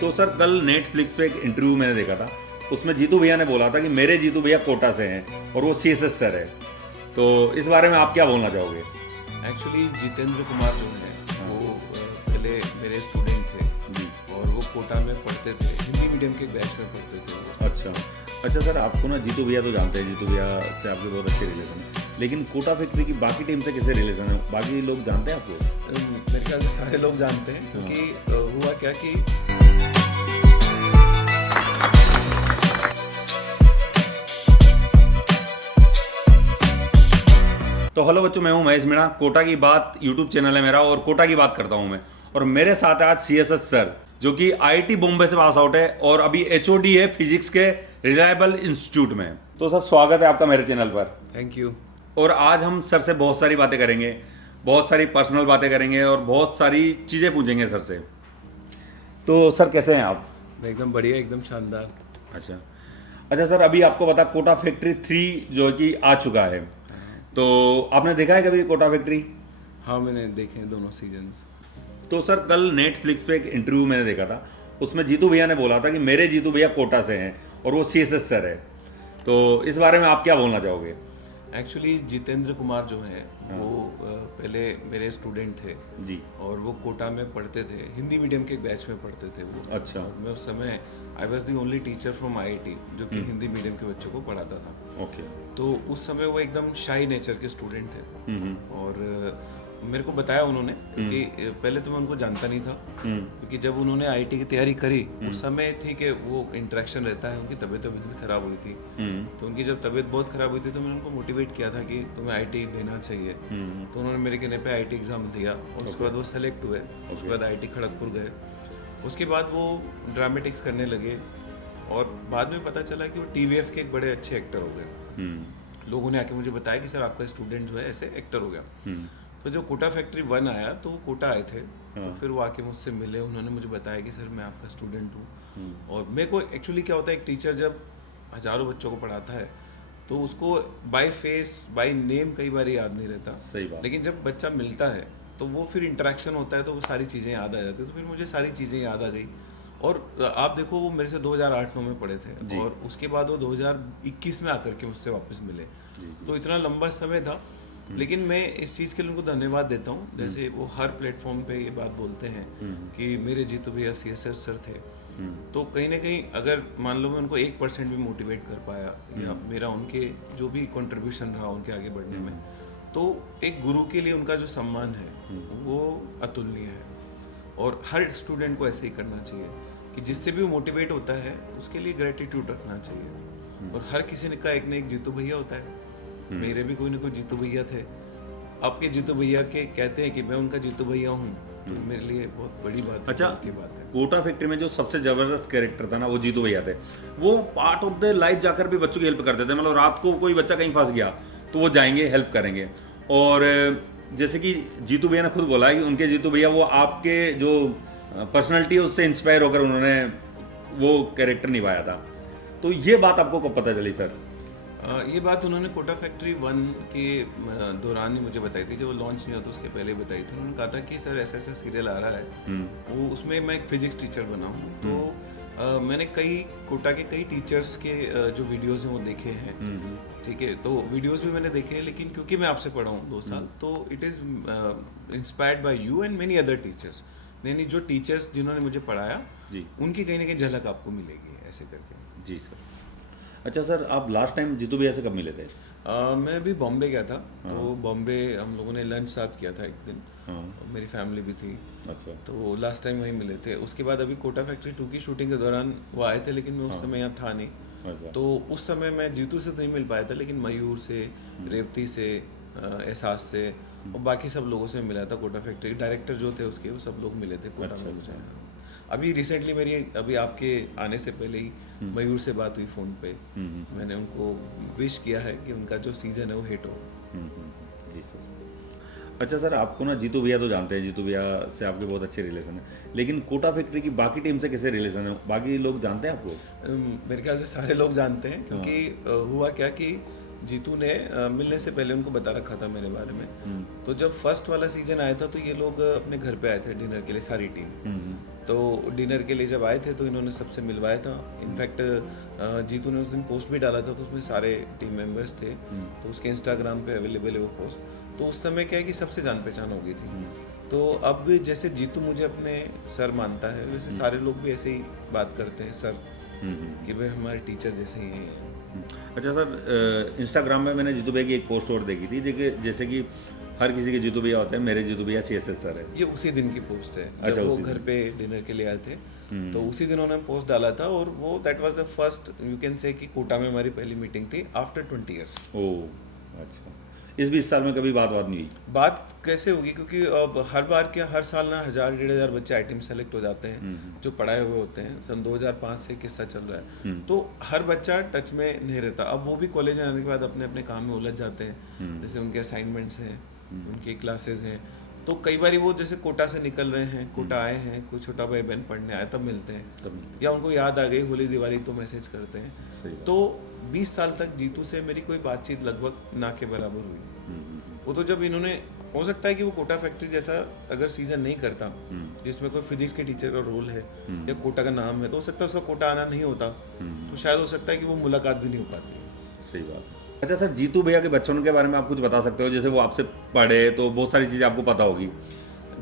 तो सर कल नेटफ्लिक्स पे एक इंटरव्यू मैंने देखा था। उसमें जीतू भैया ने बोला था कि मेरे जीतू भैया कोटा से हैं और वो सीएसएस सर है। तो इस बारे में आप क्या बोलना चाहोगे? एक्चुअली जितेंद्र कुमार जो है हाँ। वो पहले मेरे स्टूडेंट थे जी। और वो कोटा में पढ़ते थे, हिंदी मीडियम के बैच में पढ़ते थे वो। अच्छा। अच्छा सर, आपको ना जीतू भैया तो जानते हैं, जीतू भैया से आपके बहुत अच्छे रिलेशन है, लेकिन कोटा फैक्ट्री की बाकी टीम से कैसे रिलेशन है? बाकी लोग जानते हैं आपको? मेरे ख्याल से सारे लोग जानते हैं क्योंकि हुआ क्या कि तो हेलो बच्चों, मैं हूं महेश मीणा। कोटा की बात यूट्यूब चैनल है मेरा और कोटा की बात करता हूं मैं। और मेरे साथ है आज सीएसएस सर, जो कि आईआईटी बॉम्बे से पास आउट है और अभी एचओडी है फिजिक्स के रिलायबल इंस्टीट्यूट में। तो सर स्वागत है आपका मेरे चैनल पर। Thank you. और आज हम सर से बहुत सारी बातें करेंगे, बहुत सारी पर्सनल बातें करेंगे और बहुत सारी चीज़ें पूछेंगे सर से। तो सर कैसे हैं आप? मैं एकदम बढ़िया, एकदम शानदार। अच्छा। अच्छा सर, अभी आपको पता कोटा फैक्ट्री 3 जो है कि आ चुका है, तो आपने देखा है कभी कोटा फैक्ट्री? हाँ, मैंने देखे हैं दोनों सीजन्स। तो सर कल नेटफ्लिक्स पे एक इंटरव्यू मैंने देखा था। उसमें जीतू भैया ने बोला था कि मेरे जीतू भैया कोटा से हैं और वो सीएसएस सर है। तो इस बारे में आप क्या बोलना चाहोगे? एक्चुअली जितेंद्र कुमार जो है वो पहले मेरे स्टूडेंट थे जी। और वो कोटा में पढ़ते थे, हिंदी मीडियम के बैच में पढ़ते थे वो। अच्छा। और मैं उस समय I was the only teacher from IIT जो कि हिंदी मीडियम के बच्चों को पढ़ाता था। ओके। तो उस समय वो एकदम शाई नेचर के स्टूडेंट थे हम्म। और मेरे को बताया उन्होंने क्योंकि पहले तो मैं उनको जानता नहीं था, क्योंकि जब उन्होंने आईआईटी की तैयारी करी उस समय थी कि वो इंटरेक्शन रहता है, उनकी तबीयत भी खराब हुई थी। तो उनकी जब तबीयत बहुत खराब हुई थी तो मैंने उनको मोटिवेट किया था कि तुम्हें आईआईटी देना चाहिए। तो उन्होंने मेरे कहने पे आईआईटी एग्ज़ाम दिया और उसके बाद वो सेलेक्ट हुए। उसके बाद आईआईटी खड़गपुर गए। उसके बाद वो ड्रामेटिक्स करने लगे और बाद में पता चला कि वो टीवीएफ के एक बड़े अच्छे एक्टर हो गए। लोगों ने आके मुझे बताया कि सर आपका स्टूडेंट जो है ऐसे एक्टर हो गया। तो जब कोटा फैक्ट्री 1 आया तो वो कोटा आए थे। तो फिर वो आके मुझसे मिले, उन्होंने मुझे बताया कि सर मैं आपका स्टूडेंट हूँ। और मेरे को एक्चुअली क्या होता है, एक टीचर जब हज़ारों बच्चों को पढ़ाता है तो उसको बाय फेस बाय नेम कई बार याद नहीं रहता। सही बात। लेकिन जब बच्चा मिलता है तो वो फिर इंटरेक्शन होता है तो वो सारी चीज़ें याद आ जाती है। तो फिर मुझे सारी चीज़ें याद आ गई। और आप देखो वो मेरे से 2008-9 में पढ़े थे और उसके बाद वो 2021 में आकर के मुझसे वापस मिले। तो इतना लंबा समय था। लेकिन मैं इस चीज़ के लिए उनको धन्यवाद देता हूँ, जैसे वो हर प्लेटफॉर्म पे ये बात बोलते हैं कि मेरे जीतू भैया सीएसएस सर थे। तो कहीं ना कहीं अगर मान लो मैं उनको 1% भी मोटिवेट कर पाया या मेरा उनके जो भी कंट्रीब्यूशन रहा उनके आगे बढ़ने में, तो एक गुरु के लिए उनका जो सम्मान है वो अतुलनीय है। और हर स्टूडेंट को ऐसे ही करना चाहिए कि जिससे भी वो मोटिवेट होता है उसके लिए ग्रेटिट्यूड रखना चाहिए। और हर किसी का एक ना एक जीतू भैया होता है। मेरे भी कोई ना कोई जीतू भैया थे। आपके जीतू भैया के कहते हैं कि मैं उनका जीतू भैया हूँ, तो मेरे लिए बहुत बड़ी बात है। अच्छा, की बात है। कोटा फैक्ट्री में जो सबसे जबरदस्त कैरेक्टर था ना, वो जीतू भैया थे। वो पार्ट ऑफ द लाइफ जाकर भी बच्चों की हेल्प करते थे। मतलब रात को कोई बच्चा कहीं फंस गया तो वो जाएंगे, हेल्प करेंगे। और जैसे कि जीतू भैया ने खुद बोला है कि उनके जीतू भैया वो आपके जो पर्सनैलिटी है उससे इंस्पायर होकर उन्होंने वो कैरेक्टर निभाया था। तो ये बात आपको कब पता चली सर? ये बात उन्होंने कोटा फैक्ट्री 1 के दौरान ही मुझे बताई थी। जब वो लॉन्च नहीं हुआ तो उसके पहले बताई थी। उन्होंने कहा था कि सर ऐसा ऐसा सीरियल आ रहा है, वो उसमें मैं एक फिजिक्स टीचर बना हूँ। तो मैंने कई कोटा के कई टीचर्स के जो वीडियोस हैं वो देखे हैं। ठीक है, तो वीडियोस भी मैंने देखे हैं, लेकिन क्योंकि मैं आपसे पढ़ा हूँ 2 साल, तो it is inspired by you and many other teachers. नहीं, जो टीचर्स जिन्होंने मुझे पढ़ाया जी, उनकी कहीं ना कहीं झलक आपको मिलेगी ऐसे करके। जी सर। अच्छा सर, आप लास्ट टाइम जीतू भैया से कब मिले थे? मैं अभी बॉम्बे गया था। तो बॉम्बे हम लोगों ने लंच साथ किया था एक दिन। मेरी फैमिली भी थी। अच्छा। तो लास्ट टाइम वहीं मिले थे। उसके बाद अभी कोटा फैक्ट्री 2 की शूटिंग के दौरान वो आए थे, लेकिन मैं उस समय यहाँ था नहीं। अच्छा। तो उस समय मैं जीतू से तो नहीं मिल पाया था, लेकिन मयूर से, रेवती से, एहसास से और बाकी सब लोगों से मिला था। कोटा फैक्ट्री डायरेक्टर जो थे उसके, वो सब लोग मिले थे कोटा में मुझे। अभी रिसेंटली मेरी अभी आपके आने से पहले ही मयूर से बात हुई फ़ोन पे। मैंने उनको विश किया है कि उनका जो सीज़न है वो हिट हो। जी सर। अच्छा सर, आपको ना जीतू भैया तो जानते हैं, जीतू भैया से आपके बहुत अच्छे रिलेशन है, लेकिन कोटा फैक्ट्री की बाकी टीम से कैसे रिलेशन है? बाकी लोग जानते हैं आपको? मेरे ख्याल से सारे लोग जानते हैं क्योंकि हुआ क्या कि जीतू ने मिलने से पहले उनको बता रखा था मेरे बारे में। हम्म, तो जब फर्स्ट वाला सीजन आया था तो ये लोग अपने घर पे आए थे डिनर के लिए, सारी टीम। हम्म, तो डिनर के लिए जब आए थे तो इन्होंने सबसे मिलवाया था। इनफैक्ट जीतू ने उस दिन पोस्ट भी डाला था, तो उसमें सारे टीम मेंबर्स थे, तो उसके इंस्टाग्राम पे अवेलेबल है वो पोस्ट। तो उस समय क्या है कि सबसे जान पहचान हो गई थी। तो अब जैसे जीतू मुझे अपने सर मानता है, वैसे सारे लोग भी ऐसे ही बात करते हैं सर, कि भाई हमारे टीचर जैसे ही हैं। अच्छा सर, इंस्टाग्राम में मैंने जीतू भैया की एक पोस्ट और देखी थी, जैसे कि हर किसी के जीतू भैया होते हैं, मेरे जीतू भैया CSS सर है। ये उसी दिन की पोस्ट है, अच्छा, जब वो उसी घर दिन। पे डिनर के लिए आए थे। तो उसी दिन उन्होंने पोस्ट डाला था, और वो that was the first, you can say कि कोटा में हमारी पहली मीटिंग थी आफ्टर 20 ईयर्स। ओह अच्छा, इस 20 साल में कभी बात नहीं हुई? बात कैसे होगी, क्योंकि अब हर बार क्या, हर साल ना 1000-1500 बच्चे आईटी में सेलेक्ट हो जाते हैं, जो पढ़ाए हुए होते हैं। सन 2005 से किस्सा चल रहा है, तो हर बच्चा टच में नहीं रहता। अब वो भी कॉलेज में आने के बाद अपने अपने काम में उलझ जाते हैं, जैसे उनके असाइनमेंट्स हैं, उनकी क्लासेस हैं। तो कई बार वो जैसे कोटा से निकल रहे हैं, कोटा आए हैं, कोई छोटा भाई बहन पढ़ने आया, तब मिलते हैं, या उनको याद आ गई होली दिवाली तो मैसेज करते हैं। सही बात। तो 20 साल तक जीतू से मेरी कोई बातचीत लगभग ना के बराबर हुई। वो तो जब इन्होंने, हो सकता है कि वो कोटा फैक्ट्री जैसा अगर सीजन नहीं करता, जिसमें कोई फिजिक्स के टीचर का रोल है या कोटा का नाम है, तो हो सकता है उसका कोटा आना नहीं होता, तो शायद हो सकता है कि वो मुलाकात भी नहीं हो पाती। सही बात। अच्छा सर, जीतू भैया के बचपन के बारे में आप कुछ बता सकते हो? जैसे वो आपसे पढ़े तो बहुत सारी चीज़ें आपको पता होगी।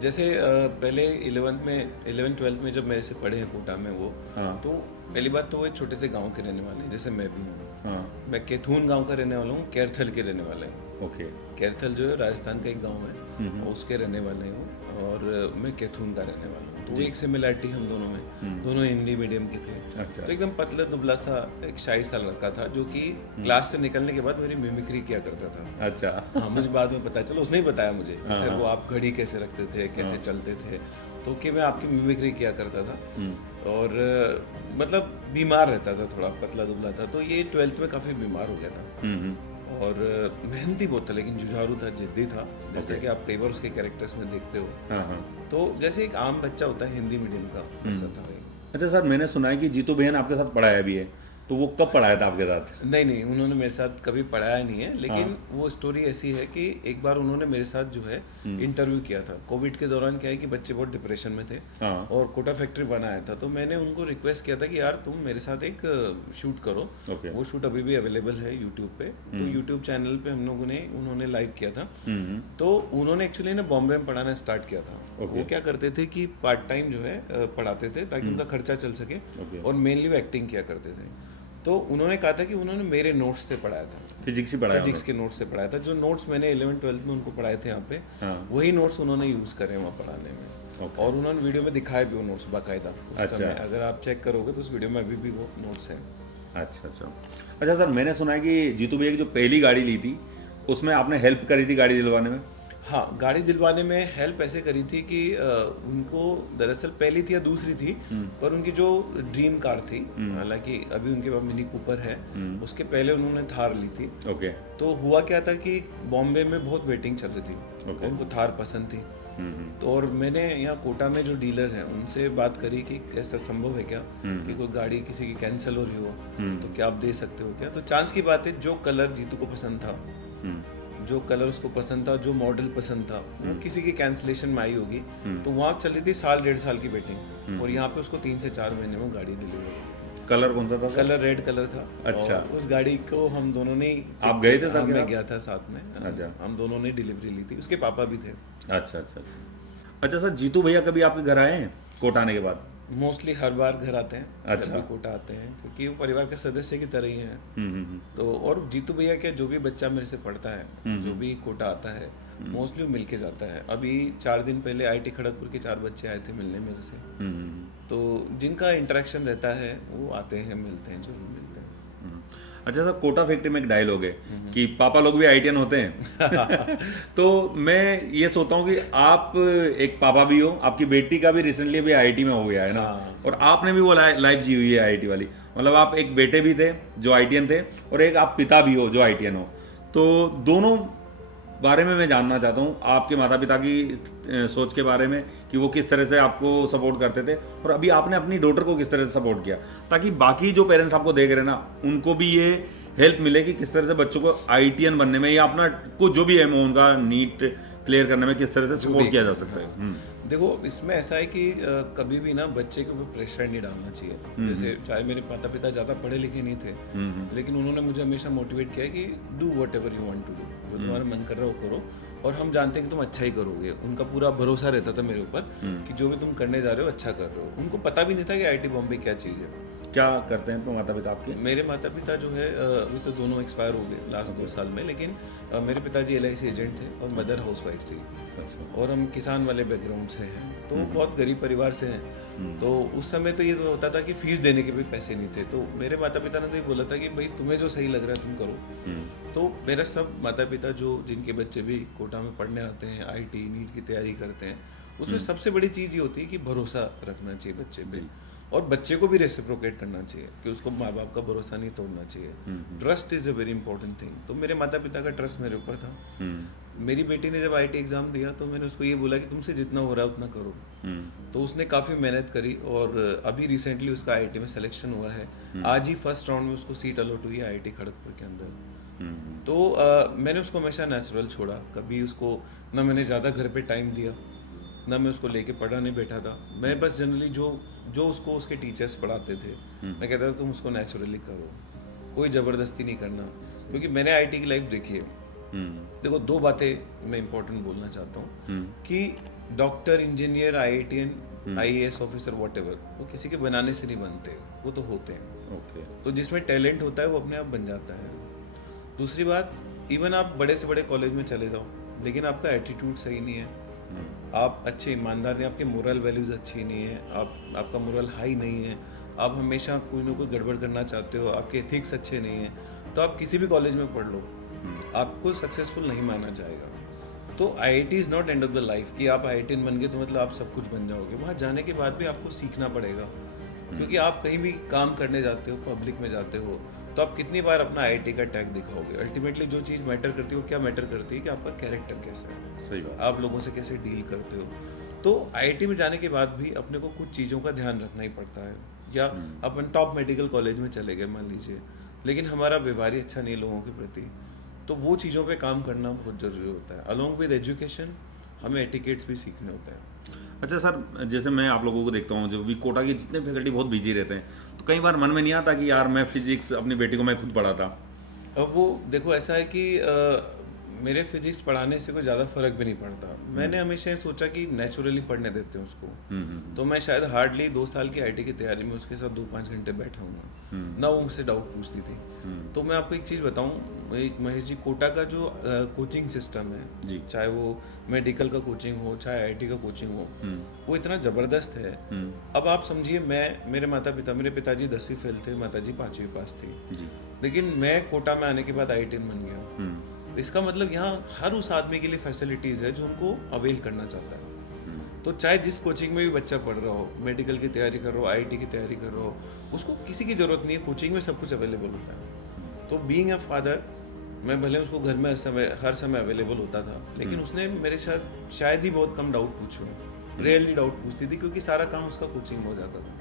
जैसे पहले 11th-12th में जब मेरे से पढ़े हैं कोटा में वो, हाँ। तो पहली बात तो वो एक छोटे से गांव के रहने वाले हैं, जैसे मैं भी हूँ। हाँ। मैं कैथून गांव का रहने वाला हूँ, कैरथल के रहने वाले हैं। ओके। कैरथल जो है राजस्थान का एक गांव है, और उसके रहने वाले हूँ, और मैं कैथून का रहने वाला हूँ। तो एक सिमिलरिटी हम दोनों में, दोनों हिंदी मीडियम के थे। अच्छा। तो एकदम पतला दुबला सा एक शाही सा लड़का था, जो कि क्लास से निकलने के बाद मेरी मिमिक्री किया करता था। अच्छा। हाँ, मुझे बाद में पता चला, उसने ही बताया मुझे, सर वो आप घड़ी कैसे रखते थे, कैसे चलते थे, तो कि मैं आपकी मिमिक्री किया करता था। और मतलब बीमार रहता था, थोड़ा पतला दुबला था, तो ये 12th में काफ़ी बीमार हो गया था। और मेहनती बहुत था, लेकिन जुझारू था, जिद्दी था, जैसे कि आप कई बार उसके कैरेक्टर्स में देखते हो। हाँ हाँ। तो जैसे एक आम बच्चा होता है हिंदी मीडियम का, ऐसा था भाई। अच्छा सर, मैंने सुना है कि जीतू भैया ने आपके साथ पढ़ाया भी है, तो वो कब पढ़ाया था आपके साथ? नहीं नहीं, उन्होंने मेरे साथ कभी पढ़ाया नहीं है, लेकिन वो स्टोरी ऐसी है कि एक बार उन्होंने मेरे साथ जो है इंटरव्यू किया था। कोविड के दौरान क्या है कि बच्चे बहुत डिप्रेशन में थे, हाँ। और कोटा फैक्ट्री बनाया था, तो मैंने उनको रिक्वेस्ट किया था कि यार तुम मेरे साथ एक शूट करो। ओके। वो शूट अभी भी अवेलेबल है यूट्यूब पे, तो यूट्यूब चैनल पे हम लोगों ने, उन्होंने लाइव किया था। तो उन्होंने एक्चुअली ना बॉम्बे में पढ़ाना स्टार्ट किया था। वो क्या करते थे कि पार्ट टाइम जो है पढ़ाते थे, ताकि उनका खर्चा चल सके, और मेनली वो एक्टिंग किया करते थे। तो उन्होंने कहा था कि उन्होंने मेरे नोट्स से पढ़ाया था, फिजिक्स ही पढ़ाया? फिजिक्स के नोट्स से पढ़ाया था। जो नोट्स मैंने 11th-12th में उनको पढ़ाए थे यहाँ पे, वही नोट्स उन्होंने यूज़ करे वहाँ पढ़ाने में। और उन्होंने वीडियो में दिखाए भी वो नोट्स बाकायदा उस समय। अगर आप चेक करोगे तो उस वीडियो में अभी भी वो नोट्स हैं। अच्छा अच्छा। अच्छा सर, मैंने सुना है कि जीतू भैया की जो पहली गाड़ी ली थी, उसमें आपने हेल्प करी थी गाड़ी दिलवाने में? हाँ, गाड़ी दिलवाने में हेल्प ऐसे करी थी कि उनको दरअसल पहली थी या दूसरी थी, पर उनकी जो ड्रीम कार थी, हालांकि अभी उनके पास मिनी कूपर है, उसके पहले उन्होंने थार ली थी। ओके। तो हुआ क्या था कि बॉम्बे में बहुत वेटिंग चल रही थी, उनको थार पसंद थी। तो और मैंने यहाँ कोटा में जो डीलर हैं उनसे बात करी कि कैसा संभव है क्या कि कोई गाड़ी किसी की कैंसिल हो रही हो, तो क्या आप दे सकते हो क्या। तो चांस की बात है, जो कलर जीतू को पसंद था, जो कलर उसको पसंद था, जो मॉडल पसंद था, वो किसी की कैंसिलेशन में आई होगी। तो वहाँ चल रही थी 1.5 साल की वेटिंग, और यहाँ पे उसको 3 से 4 महीने में गाड़ी डिलीवर हो गई। कलर कौन सा था? कलर रेड कलर था। अच्छा। और उस गाड़ी को हम दोनों ने, आप गए थे? मैं गया था साथ में। अच्छा। हम दोनों ने डिलीवरी ली थी, उसके पापा भी थे। अच्छा अच्छा अच्छा। अच्छा सर, जीतू भैया कभी आपके घर आए हैं कोटा आने के बाद? मोस्टली हर बार घर आते हैं। अच्छा। जब भी कोटा आते हैं, क्योंकि वो परिवार के सदस्य की तरह ही हैं। तो और जीतू भैया क्या, जो भी बच्चा मेरे से पढ़ता है, जो भी कोटा आता है, मोस्टली वो मिलके जाता है। अभी 4 दिन पहले IIT खड़गपुर के 4 बच्चे आए थे मिलने मेरे से। तो जिनका इंटरेक्शन रहता है वो आते हैं, मिलते हैं, जरूर मिलते हैं। अच्छा सर, कोटा फैक्ट्री में एक डायलॉग है कि पापा लोग भी IITian होते हैं। तो मैं ये सोचता हूँ कि आप एक पापा भी हो, आपकी बेटी का भी रिसेंटली भी IIT में हो गया है ना, और आपने भी वो लाइफ जी हुई है IIT वाली। मतलब आप एक बेटे भी थे जो IITian थे, और एक आप पिता भी हो जो IITian हो। तो दोनों बारे में मैं जानना चाहता हूँ, आपके माता पिता की सोच के बारे में, कि वो किस तरह से आपको सपोर्ट करते थे, और अभी आपने अपनी डॉटर को किस तरह से सपोर्ट किया, ताकि बाकी जो पेरेंट्स आपको देख रहे हैं ना, उनको भी ये हेल्प मिलेगी किस तरह से बच्चों को आईटीएन बनने में या अपना को जो भी एम हो उनका नीट क्लियर करने में किस तरह से सपोर्ट किया जा सकता है। देखो इसमें ऐसा है कि कभी भी ना बच्चे के ऊपर प्रेशर नहीं डालना चाहिए। जैसे चाहे मेरे माता पिता ज़्यादा पढ़े लिखे नहीं थे, लेकिन उन्होंने मुझे हमेशा मोटिवेट किया है कि do whatever you want to do, जो तुम्हारा मन कर रहा है वो करो, और हम जानते हैं कि तुम अच्छा ही करोगे। उनका पूरा भरोसा रहता था मेरे ऊपर कि जो भी तुम करने जा रहे हो अच्छा कर रहे हो। उनको पता भी नहीं था कि आईटी बॉम्बे क्या चीज़ है। क्या करते हैं माता पिता आपके? मेरे माता पिता जो है अभी तो दोनों एक्सपायर हो गए लास्ट 2 साल में, लेकिन मेरे पिताजी LIC एजेंट थे और मदर हाउसवाइफ थी। अच्छा। और हम किसान वाले बैकग्राउंड से हैं, तो बहुत गरीब परिवार से हैं। तो उस समय तो ये तो होता था कि फीस देने के भी पैसे नहीं थे। तो मेरे माता पिता ने तो ये बोला था कि भाई तुम्हें जो सही लग रहा है तुम करो। तो मेरा सब माता पिता जो जिनके बच्चे भी कोटा में पढ़ने आते हैं, IT नीट की तैयारी करते हैं, उसमें सबसे बड़ी चीज़ ये होती है कि भरोसा रखना चाहिए बच्चे पे, और बच्चे को भी रेसिप्रोकेट करना चाहिए कि उसको माँ बाप का भरोसा नहीं तोड़ना चाहिए। Trust is a very important thing. तो मेरे माता पिता का ट्रस्ट मेरे ऊपर था। मेरी बेटी ने जब IT एग्ज़ाम दिया तो मैंने उसको ये बोला कि तुमसे जितना हो रहा है उतना करो। तो उसने काफ़ी मेहनत करी और अभी रिसेंटली उसका IT में सिलेक्शन हुआ है। आज ही फर्स्ट राउंड में उसको सीट अलॉट हुई है IT खड़गपुर के अंदर। तो मैंने उसको हमेशा नेचुरल छोड़ा, कभी उसको ना मैंने ज़्यादा घर पे टाइम दिया, ना मैं उसको लेके पढ़ाने बैठा था। मैं बस जनरली जो उसको उसके टीचर्स पढ़ाते थे, मैं कहता था तुम उसको नेचुरली करो, कोई ज़बरदस्ती नहीं करना। क्योंकि मैंने IT की लाइफ देखी है। देखो 2 बातें मैं इंपॉर्टेंट बोलना चाहता हूँ कि doctor, engineer, IITian, IAS officer whatever, वो किसी के बनाने से नहीं बनते, वो तो होते हैं। ओके। तो जिसमें टैलेंट होता है वो अपने आप बन जाता है। दूसरी बात, इवन आप बड़े से बड़े कॉलेज में चले जाओ, लेकिन आपका एटीट्यूड सही नहीं है, आप अच्छे ईमानदार नहीं, आपके मोरल वैल्यूज़ अच्छी नहीं है, आपका मोरल हाई नहीं है, आप हमेशा कोई ना कोई गड़बड़ करना चाहते हो, आपके एथिक्स अच्छे नहीं हैं, तो आप किसी भी कॉलेज में पढ़ लो, आपको सक्सेसफुल नहीं माना जाएगा। तो IIT is not end of the life कि आप IITian बन गए तो मतलब आप सब कुछ बन जाओगे। वहाँ जाने के बाद भी आपको सीखना पड़ेगा, क्योंकि आप कहीं भी काम करने जाते हो, पब्लिक में जाते हो, तो आप कितनी बार अपना IIT का टैग दिखाओगे। अल्टीमेटली जो चीज़ मैटर करती है वो क्या मैटर करती है कि आपका कैरेक्टर कैसा है, सही बात। आप लोगों से कैसे डील करते हो। तो IIT में जाने के बाद भी अपने को कुछ चीज़ों का ध्यान रखना ही पड़ता है। या अपन टॉप मेडिकल कॉलेज में चले गए मान लीजिए, लेकिन हमारा व्यवहार ही अच्छा नहीं है लोगों के प्रति, तो वो चीज़ों पे काम करना बहुत ज़रूरी होता है। अलॉन्ग विद एजुकेशन हमें एटिकेट्स भी सीखने होते हैं। अच्छा सर, जैसे मैं आप लोगों को देखता हूँ जब भी कोटा के जितने फैकल्टी बहुत बिजी रहते हैं, तो कई बार मन में नहीं आता कि यार मैं फिजिक्स अपनी बेटी को मैं खुद पढ़ाता। अब वो देखो ऐसा है कि मेरे फिजिक्स पढ़ाने से कोई ज़्यादा फर्क भी नहीं पड़ता। मैंने हमेशा ये सोचा कि नेचुरली पढ़ने देते हैं उसको। तो मैं शायद हार्डली 2 साल की IT की तैयारी में उसके साथ 2-5 घंटे बैठा हूँ ना, वो मुझसे डाउट पूछती थी। तो मैं आपको एक चीज़ बताऊँ, एक महेश जी, कोटा का जो कोचिंग सिस्टम है जी। चाहे वो मेडिकल का कोचिंग हो चाहे IT का कोचिंग हो, वो इतना ज़बरदस्त है। अब आप समझिए, मेरे पिताजी 10वीं फेल थे, माताजी 5वीं पास थी, लेकिन मैं कोटा में आने के बाद IITian बन गया। इसका मतलब यहाँ हर उस आदमी के लिए फैसिलिटीज़ है जो उनको अवेल करना चाहता है। तो चाहे जिस कोचिंग में भी बच्चा पढ़ रहा हो, मेडिकल की तैयारी कर रहा हो, IT की तैयारी कर रहा हो, उसको किसी की ज़रूरत नहीं है, कोचिंग में सब कुछ अवेलेबल होता है। तो बीइंग अ फादर, मैं भले उसको घर में हर समय अवेलेबल होता था, लेकिन उसने मेरे साथ शायद ही बहुत कम डाउट पूछे, रेयरली डाउट पूछती थी, क्योंकि सारा काम उसका कोचिंग में हो जाता था।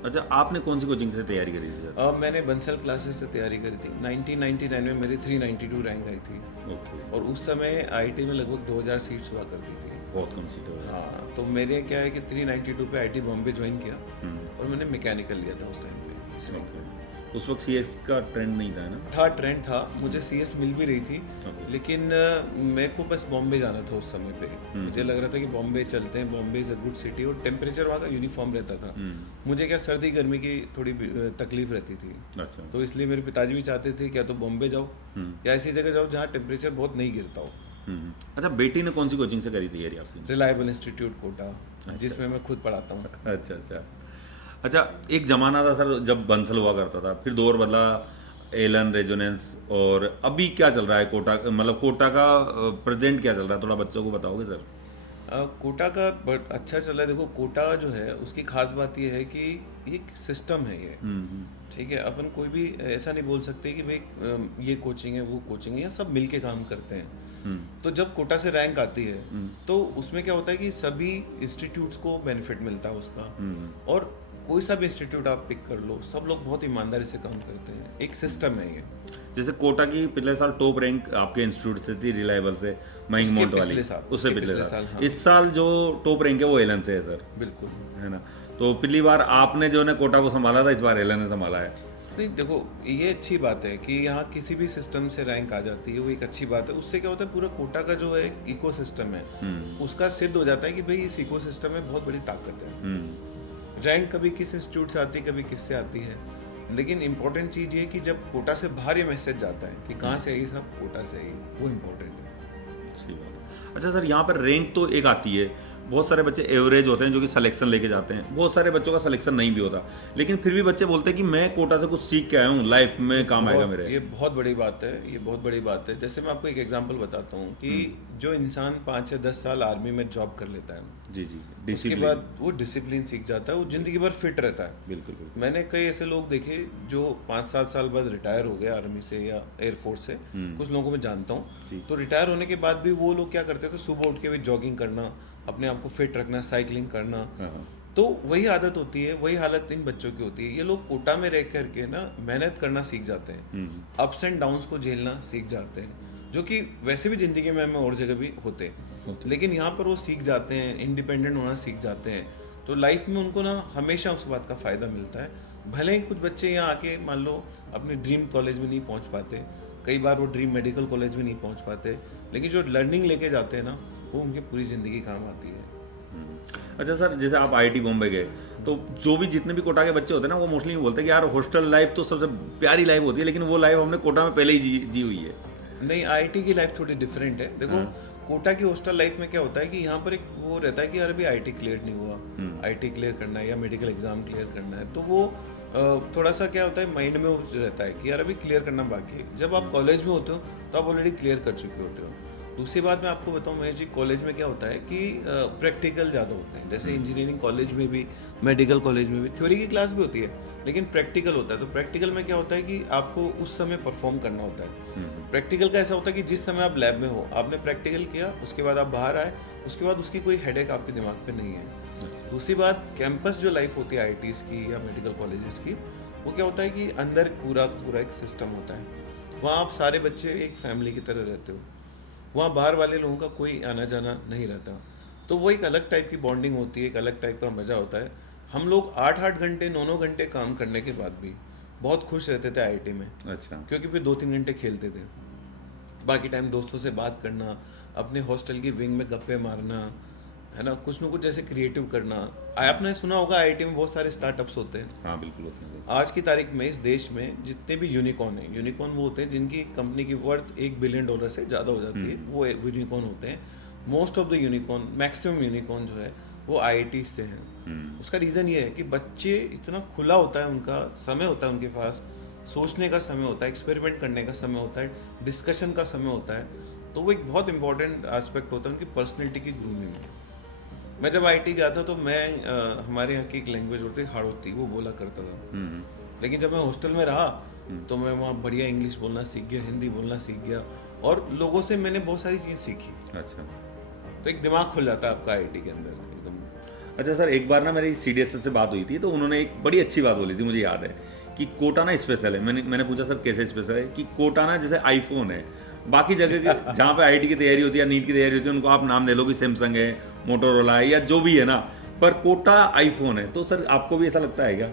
अच्छा, आपने कौन सी कोचिंग से तैयारी करी थी सर? मैंने बंसल क्लासेस से तैयारी करी थी। 1999 में मेरी 392 रैंक आई थी। ओके। और उस समय IIT में लगभग 2000 सीट्स हुआ करती थी। बहुत कम सीट है। हाँ, तो मेरे क्या है कि 392 पे IIT बॉम्बे ज्वाइन किया और मैंने मैकेनिकल लिया था उस टाइम पे, इसलिए। ओके। उस वक्त CS का ट्रेंड नहीं था, है ना? ट्रेंड था, मुझे CS मिल भी रही थी, ओके। लेकिन मेरे को बस बॉम्बे जाना था उस समय पे। मुझे लग रहा था कि बॉम्बे चलते हैं, Bombay is a good city, और टेम्परेचर वहाँ का यूनिफॉर्म रहता था। मुझे क्या सर्दी गर्मी की थोड़ी तकलीफ रहती थी, अच्छा। तो इसलिए मेरे पिताजी भी चाहते थे क्या तो बॉम्बे जाओ या ऐसी जगह जाओ जहाँ टेम्परेचर बहुत नहीं गिरता हो। अच्छा, बेटी ने कौन सी कोचिंग से करी तैयारी आपकी? रिलायबल इंस्टीट्यूट कोटा, जिसमें मैं खुद पढ़ाता हूँ। अच्छा अच्छा अच्छा। एक ज़माना था सर जब बंसल हुआ करता था, फिर दौर बदला, एलन, रेजोनेंस, और अभी क्या चल रहा है कोटा, मतलब कोटा का प्रेजेंट क्या चल रहा है, थोड़ा बच्चों को बताओगे सर? कोटा का अच्छा चल रहा है। देखो कोटा जो है उसकी खास बात ये है कि एक सिस्टम है ये, ठीक है। अपन कोई भी ऐसा नहीं बोल सकते कि भाई ये कोचिंग है वो कोचिंग है, ये सब मिल के काम करते हैं। तो जब कोटा से रैंक आती है तो उसमें क्या होता है कि सभी इंस्टीट्यूट्स को बेनिफिट मिलता है उसका, और कोई सा भी इंस्टीट्यूट आप पिक कर लो, सब लोग बहुत ईमानदारी से काम करते हैं, एक सिस्टम है ये। जैसे कोटा की पिछले साल टॉप रैंक आपके इंस्टीट्यूट से थी, रिलायबल से, मयंक उसके मोन्ट वाली, पिछले साल, उससे उसके पिछले पिछले साल, साल, हाँ। इस साल जो टॉप रैंक है वो एलन से है सर, बिल्कुल। है ना। तो पिछली बार आपने जो है कोटा को संभाला था, इस बार एलन ने संभाला है। नहीं देखो, ये अच्छी बात है कि यहाँ किसी भी सिस्टम से रैंक आ जाती है, वो एक अच्छी बात है। उससे क्या होता है, पूरा कोटा का जो है इको सिस्टम है, उसका सिद्ध हो जाता है कि भाई इस इको सिस्टम में बहुत बड़ी ताकत है। रैंक कभी किस इंस्टीट्यूट से आती है, कभी किससे आती है, लेकिन इंपॉर्टेंट चीज़ ये है कि जब कोटा से बाहर ये मैसेज जाता है कि कहाँ से आई, सब कोटा से आई, वो इम्पोर्टेंट है। अच्छी बात है। अच्छा सर, यहाँ पर रैंक तो एक आती है, बहुत सारे बच्चे एवरेज होते हैं जो कि सिलेक्शन लेके जाते हैं, बहुत सारे बच्चों का सिलेक्शन नहीं भी होता, लेकिन फिर भी बच्चे बोलते हैं कि मैं कोटा से कुछ सीख के आया हूँ, लाइफ में काम आएगा मेरे। ये बहुत बड़ी बात है, ये बहुत बड़ी बात है। जैसे मैं आपको एक एग्जांपल बताता हूँ कि जो इंसान 5 या 10 साल आर्मी में जॉब कर लेता है, जी जी, उसके डिसिप्लिन। बाद वो डिसिप्लिन सीख जाता है, वो जिंदगी भर फिट रहता है। बिल्कुल बिल्कुल। मैंने कई ऐसे लोग देखे जो 5-7 साल बाद रिटायर हो गए आर्मी से या एयरफोर्स से, कुछ लोगों को मैं जानता जी। हूँ। तो रिटायर होने के बाद भी वो लोग क्या करते थे, सुबह उठ के भी जॉगिंग करना, अपने आप को फिट रखना, साइकिलिंग करना। हाँ। तो वही आदत होती है, वही हालत इन बच्चों की होती है। ये लोग कोटा में रह करके ना मेहनत करना सीख जाते हैं, अप्स एंड डाउन्स को झेलना सीख जाते हैं, जो कि वैसे भी ज़िंदगी में हमें और जगह भी होते हैं, लेकिन यहाँ पर वो सीख जाते हैं, इंडिपेंडेंट होना सीख जाते हैं। तो लाइफ में उनको ना हमेशा उस बात का फ़ायदा मिलता है। भले ही कुछ बच्चे यहाँ आके मान लो अपने ड्रीम कॉलेज में नहीं पहुँच पाते, कई बार वो ड्रीम मेडिकल कॉलेज में नहीं पहुँच पाते, लेकिन जो लर्निंग लेके जाते हैं ना, वो उनकी पूरी ज़िंदगी काम आती है। अच्छा सर, जैसे आप आईआईटी बॉम्बे गए, तो जो भी जितने भी कोटा के बच्चे होते हैं ना, वो मोस्टली बोलते हैं कि यार हॉस्टल लाइफ तो सबसे प्यारी लाइफ होती है, लेकिन वो लाइफ हमने कोटा में पहले ही जी हुई है। नहीं, आईआईटी की लाइफ थोड़ी डिफरेंट है। देखो कोटा की हॉस्टल लाइफ में क्या होता है कि यहाँ पर एक वो रहता है कि यार अभी आईआईटी क्लियर नहीं हुआ, आईआईटी क्लियर करना है या मेडिकल एग्जाम क्लियर करना है, तो वो थोड़ा सा क्या होता है माइंड में रहता है कि यार अभी क्लियर करना बाकी है। जब आप कॉलेज में होते हो तो आप ऑलरेडी क्लियर कर चुके होते हो। दूसरी बात मैं आपको बताऊं महेश जी, कॉलेज में क्या होता है कि प्रैक्टिकल ज़्यादा होते हैं। जैसे इंजीनियरिंग कॉलेज में भी, मेडिकल कॉलेज में भी थ्योरी की क्लास भी होती है, लेकिन प्रैक्टिकल होता है। तो प्रैक्टिकल में क्या होता है कि आपको उस समय परफॉर्म करना होता है। प्रैक्टिकल का ऐसा होता है कि जिस समय आप लैब में हो, आपने प्रैक्टिकल किया, उसके बाद आप बाहर आए, उसके बाद उसकी कोई हेडेक आपके दिमाग पे नहीं है। दूसरी बात, कैंपस जो लाइफ होती है आईआईटीज़ की या मेडिकल कॉलेजेस की, वो क्या होता है कि अंदर पूरा पूरा एक सिस्टम होता है। वहाँ आप सारे बच्चे एक फैमिली की तरह रहते हो, वहाँ बाहर वाले लोगों का कोई आना जाना नहीं रहता। तो वो एक अलग टाइप की बॉन्डिंग होती है, एक अलग टाइप का मज़ा होता है। हम लोग 8-8 घंटे 9-9 घंटे काम करने के बाद भी बहुत खुश रहते थे आईआईटी में। अच्छा। क्योंकि फिर 2-3 घंटे खेलते थे, बाकी टाइम दोस्तों से बात करना, अपने हॉस्टल की विंग में गप्पे मारना, है ना, कुछ न कुछ जैसे क्रिएटिव करना। आपने सुना होगा आईआईटी में बहुत सारे स्टार्टअप्स होते हैं। हाँ बिल्कुल होते हैं। आज की तारीख में इस देश में जितने भी यूनिकॉर्न हैं, यूनिकॉर्न वो होते हैं जिनकी कंपनी की वर्थ $1 बिलियन से ज़्यादा हो जाती है, वो यूनिकॉर्न होते हैं। Most of the unicorn, maximum unicorn जो है वो आईआईटी से हैं। उसका रीज़न ये है कि बच्चे इतना खुला होता है, उनका समय होता है, उनके पास सोचने का समय होता है, एक्सपेरिमेंट करने का समय होता है, डिस्कशन का समय होता है। तो वो एक बहुत इंपॉर्टेंट एस्पेक्ट होता है उनकी पर्सनैलिटी की ग्रूमिंग में। मैं जब आईआईटी गया था तो मैं हमारे यहाँ की एक लैंग्वेज होती है हाड़ौती, वो बोला करता था। लेकिन जब मैं हॉस्टल में रहा तो मैं वहाँ बढ़िया इंग्लिश बोलना सीख गया, हिंदी बोलना सीख गया, और लोगों से मैंने बहुत सारी चीज़ सीखी। अच्छा। तो एक दिमाग खुल जाता है आपका आईआईटी के अंदर एकदम। अच्छा सर, एक बार ना मेरी सीडीएस से बात हुई थी, तो उन्होंने एक बड़ी अच्छी बात बोली थी, मुझे याद है कि कोटा ना स्पेशल है। मैंने पूछा सर कैसे स्पेशल है, कि कोटा ना जैसे आईफोन है, बाकी जगह के जहाँ पे आईआईटी की तैयारी होती है, नीट की तैयारी होती है, उनको आप नाम ले लो कि सैमसंग है, मोटोरोला है, या जो भी है ना, पर कोटा आईफोन है। तो सर आपको भी ऐसा लगता है क्या?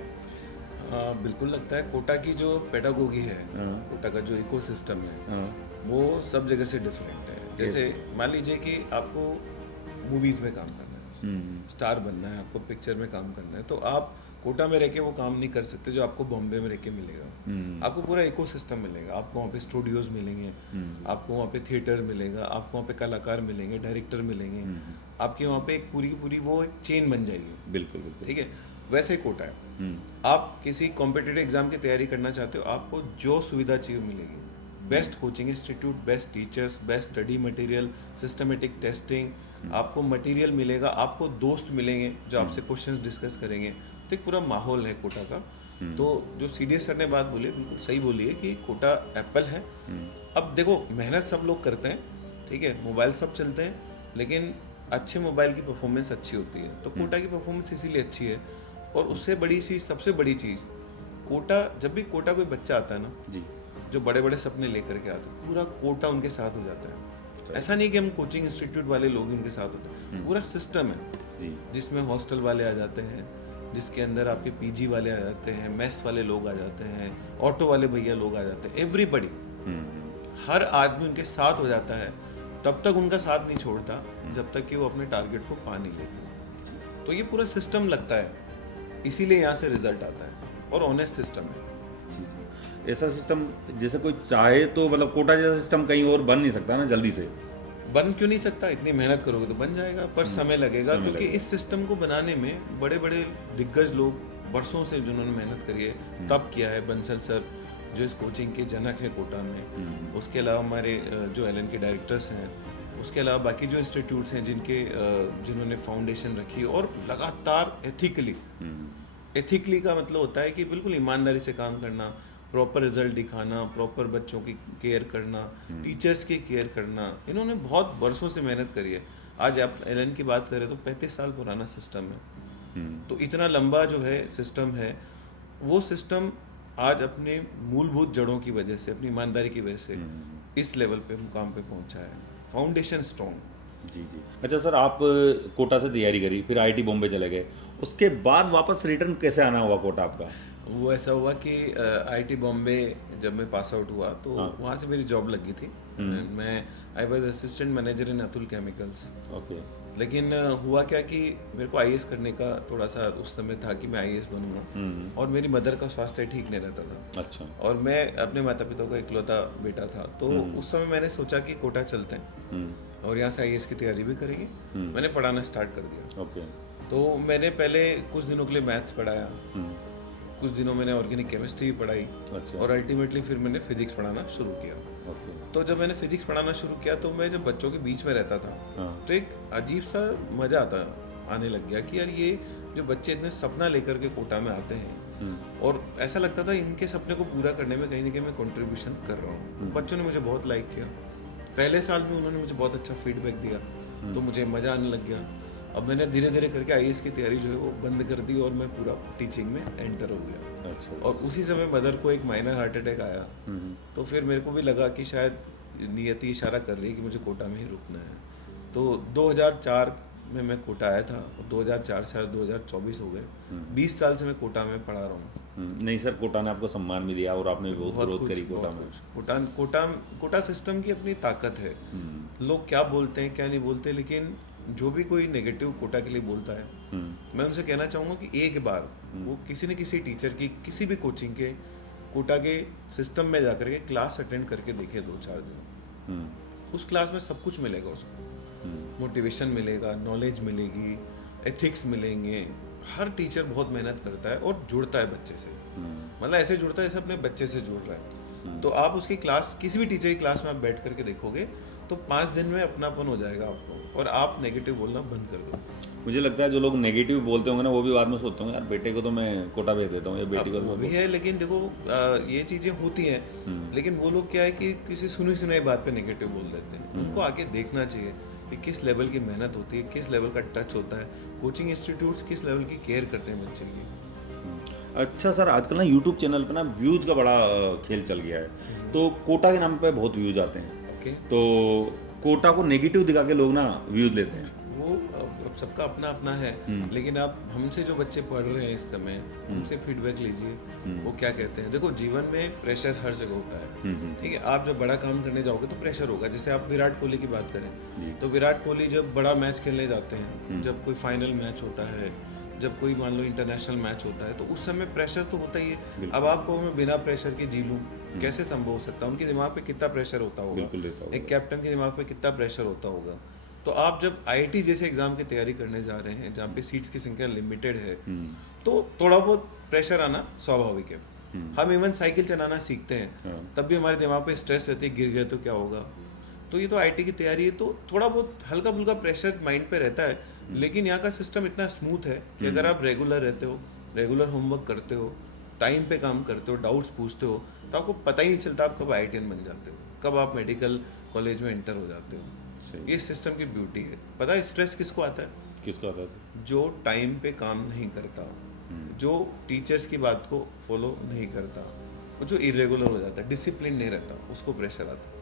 हाँ बिल्कुल लगता है। कोटा की जो पेडागोगी है, कोटा का जो इकोसिस्टम है, वो सब जगह से डिफरेंट है। जैसे मान लीजिए कि आपको मूवीज़ में काम करना है, स्टार बनना है, आपको पिक्चर में काम करना है, तो आप कोटा में रह के वो काम नहीं कर सकते जो आपको बॉम्बे में रह के मिलेगा। आपको पूरा इकोसिस्टम मिलेगा, आपको वहाँ पे स्टूडियोज़ मिलेंगे, आपको वहाँ पे थिएटर मिलेगा, आपको वहाँ पे कलाकार मिलेंगे, डायरेक्टर मिलेंगे, आपके वहाँ पे एक पूरी की पूरी वो एक चेन बन जाएगी। बिल्कुल बिल्कुल। ठीक है, वैसे ही कोटा है। आप किसी कॉम्पिटिटिव एग्जाम की तैयारी करना चाहते हो, आपको जो सुविधा चाहिए मिलेगी। Best coaching institute, best teachers, best study material, systematic testing, आपको मटेरियल मिलेगा, आपको दोस्त मिलेंगे जो आपसे क्वेश्चंस डिस्कस करेंगे। तो एक पूरा माहौल है कोटा का। तो जो सीडीएस सर ने बात बोली बिल्कुल सही बोली है कि कोटा एप्पल है। अब देखो, मेहनत सब लोग करते हैं, ठीक है, मोबाइल सब चलते हैं, लेकिन अच्छे मोबाइल की परफॉर्मेंस अच्छी होती है। तो कोटा की परफॉर्मेंस इसीलिए अच्छी है और उससे बड़ी चीज़, सबसे बड़ी चीज़, कोटा, जब भी कोटा कोई बच्चा आता है ना, जी जो बड़े बड़े सपने लेकर के आते हैं, पूरा कोटा उनके साथ हो जाता है। ऐसा नहीं कि हम कोचिंग इंस्टीट्यूट वाले लोग उनके साथ होते हैं, पूरा सिस्टम है जी जिसमें हॉस्टल वाले आ जाते हैं, जिसके अंदर आपके पीजी वाले आ जाते हैं, मेस वाले लोग आ जाते हैं, ऑटो वाले भैया लोग आ जाते हैं, एवरीबडी, हर आदमी उनके साथ हो जाता है। तब तक उनका साथ नहीं छोड़ता जब तक कि वो अपने टारगेट को पा नहीं लेते। तो ये पूरा सिस्टम लगता है, इसीलिए यहाँ से रिजल्ट आता है, और ऑनेस्ट सिस्टम है। जी जी। ऐसा सिस्टम जैसे कोई चाहे तो मतलब कोटा जैसा सिस्टम कहीं और बन नहीं सकता ना जल्दी से। बन क्यों नहीं सकता? इतनी मेहनत करोगे तो बन जाएगा, पर समय लगेगा, समय क्योंकि लगेगा। इस सिस्टम को बनाने में बड़े बड़े दिग्गज लोग वर्षों से जिन्होंने मेहनत करी है, तब किया है। बंसल सर जो इस कोचिंग के जनक है कोटा में, उसके अलावा हमारे जो एलन के डायरेक्टर्स हैं, उसके अलावा बाकी जो इंस्टीट्यूट्स हैं जिन्होंने फाउंडेशन रखी, और लगातार एथिकली का मतलब होता है कि बिल्कुल ईमानदारी से काम करना, प्रॉपर रिजल्ट दिखाना, प्रॉपर बच्चों की केयर करना, टीचर्स की केयर करना। इन्होंने बहुत वर्षों से मेहनत करी है। आज आप एलन की बात करें तो 35 साल पुराना सिस्टम है। तो इतना लंबा जो है सिस्टम है, वो सिस्टम आज अपने मूलभूत जड़ों की वजह से, अपनी ईमानदारी की वजह से इस लेवल पे मुकाम पे पहुंचा है। Foundation strong. जी जी। अच्छा सर, आप कोटा से तैयारी करी, फिर आईआईटी बॉम्बे चले गए, उसके बाद वापस रिटर्न कैसे आना हुआ कोटा आपका? वो ऐसा हुआ कि आईआईटी बॉम्बे जब मैं पास आउट हुआ तो वहाँ से मेरी जॉब लगी थी। मैं I was assistant manager in Atul chemicals. Okay. लेकिन हुआ क्या कि मेरे को आईएएस करने का थोड़ा सा उस समय था कि मैं आईएएस बनूंगा, और मेरी मदर का स्वास्थ्य ठीक नहीं रहता था। अच्छा। और मैं अपने माता पिता का इकलौता बेटा था, तो उस समय मैंने सोचा कि कोटा चलते हैं और यहाँ से आईएएस की तैयारी भी करेंगे। मैंने पढ़ाना स्टार्ट कर दिया। ओके। तो मैंने पहले कुछ दिनों के लिए मैथ्स पढ़ाया, कुछ दिनों मैंने ऑर्गेनिक केमिस्ट्री भी पढ़ाई, अच्छा। और अल्टीमेटली फिर मैंने फिजिक्स पढ़ाना शुरू किया। ओके। तो जब मैंने फिजिक्स पढ़ाना शुरू किया तो मैं जब बच्चों के बीच में रहता था, हाँ। तो एक अजीब सा मजा आने लग गया कि यार ये जो बच्चे इतने सपना लेकर के कोटा में आते हैं, और ऐसा लगता था इनके सपने को पूरा करने में कहीं ना कहीं मैं कंट्रीब्यूशन कर रहा हूँ। बच्चों ने मुझे बहुत लाइक किया। पहले साल में उन्होंने मुझे बहुत अच्छा फीडबैक दिया, तो मुझे मज़ा आने लग गया। अब मैंने धीरे धीरे करके आईएएस की तैयारी जो है वो बंद कर दी, और मैं पूरा टीचिंग में एंटर हो गया। अच्छा। और उसी समय मदर को एक माइनर हार्ट अटैक आया, तो फिर मेरे को भी लगा कि शायद नियति इशारा कर रही है कि मुझे कोटा में ही रुकना है। तो 2004 में मैं कोटा आया था, और 2004 से आज 2024 हो गए। 20 साल से मैं कोटा में पढ़ा रहा हूँ। नहीं सर, कोटा ने आपको सम्मान भी दिया और आपने बहुत ग्रोथ करी कोटा में। कोटा सिस्टम की अपनी ताकत है। लोग क्या बोलते हैं क्या नहीं बोलते, लेकिन जो भी कोई नेगेटिव कोटा के लिए बोलता है, मैं उनसे कहना चाहूँगा कि एक बार वो किसी न किसी टीचर की, किसी भी कोचिंग के कोटा के सिस्टम में जाकर के क्लास अटेंड करके देखे 2-4 दिन। उस क्लास में सब कुछ मिलेगा उसको, मोटिवेशन मिलेगा, नॉलेज मिलेगी, एथिक्स मिलेंगे। हर टीचर बहुत मेहनत करता है और जुड़ता है बच्चे से, मतलब ऐसे जुड़ता है जैसे अपने बच्चे से जुड़ रहा है। तो आप उसकी क्लास, किसी भी टीचर की क्लास में आप बैठ करके देखोगे तो 5 दिन में अपनापन हो जाएगा आपको, और आप नेगेटिव बोलना बंद कर दो। मुझे लगता है जो लोग नेगेटिव बोलते होंगे ना, वो भी बाद में सोचते होंगे यार बेटे को तो मैं कोटा भेज देता हूँ या बेटी को। वो भी है, लेकिन देखो ये चीज़ें होती हैं, लेकिन वो लोग क्या है कि किसी सुनी सुनाई बात पे नेगेटिव बोल देते हैं। उनको आके देखना चाहिए कि किस लेवल की मेहनत होती है, किस लेवल का टच होता है, कोचिंग इंस्टीट्यूट्स किस लेवल की केयर करते हैं बच्चे की। अच्छा सर, आजकल ना यूट्यूब चैनल पे ना व्यूज़ का बड़ा खेल चल गया है, तो कोटा के नाम पे बहुत व्यूज़ आते हैं। ओके। तो कोटा को नेगेटिव दिखा के लोग ना व्यूज़ लेते हैं। वो अब सबका अपना अपना है, लेकिन आप हमसे जो बच्चे पढ़ रहे हैं इस समय, उनसे फीडबैक लीजिए वो क्या कहते हैं। देखो जीवन में प्रेशर हर जगह होता है, ठीक है। आप जब बड़ा काम करने जाओगे तो प्रेशर होगा। जैसे आप विराट कोहली की बात करें तो विराट कोहली जब बड़ा मैच खेलने जाते हैं, जब कोई फाइनल मैच होता है, जब कोई मान लो इंटरनेशनल मैच होता है, तो उस समय प्रेशर तो होता ही है। अब आपको मैं बिना प्रेशर के जी लूँ, कैसे संभव हो सकता है? उनके दिमाग पे कितना प्रेशर होता होगा, एक कैप्टन के दिमाग पे कितना प्रेशर होता होगा। तो आप जब आईआईटी जैसे एग्जाम की तैयारी करने जा रहे हैं, जहाँ पे सीट्स की संख्या लिमिटेड है, तो थोड़ा बहुत प्रेशर आना स्वाभाविक है। हम इवन साइकिल चलाना सीखते हैं, तब भी हमारे दिमाग पे स्ट्रेस रहती है, गिर गए तो क्या होगा। तो ये तो आईआईटी की तैयारी है, तो थोड़ा बहुत हल्का फुल्का प्रेशर माइंड पे रहता है, लेकिन यहाँ का सिस्टम इतना स्मूथ है कि अगर आप रेगुलर रहते हो, रेगुलर होमवर्क करते हो, टाइम पे काम करते हो, डाउट्स पूछते हो, तो आपको पता ही नहीं चलता आप कब आईआईटीएन बन जाते हो, कब आप मेडिकल कॉलेज में एंटर हो जाते हो। ये सिस्टम की ब्यूटी है। पता है स्ट्रेस किसको आता है? किसको आता है? जो टाइम पे काम नहीं करता, जो टीचर्स की बात को फॉलो नहीं करता, वो जो इरेगुलर हो जाता है, डिसिप्लिन नहीं रहता, उसको प्रेशर आता है।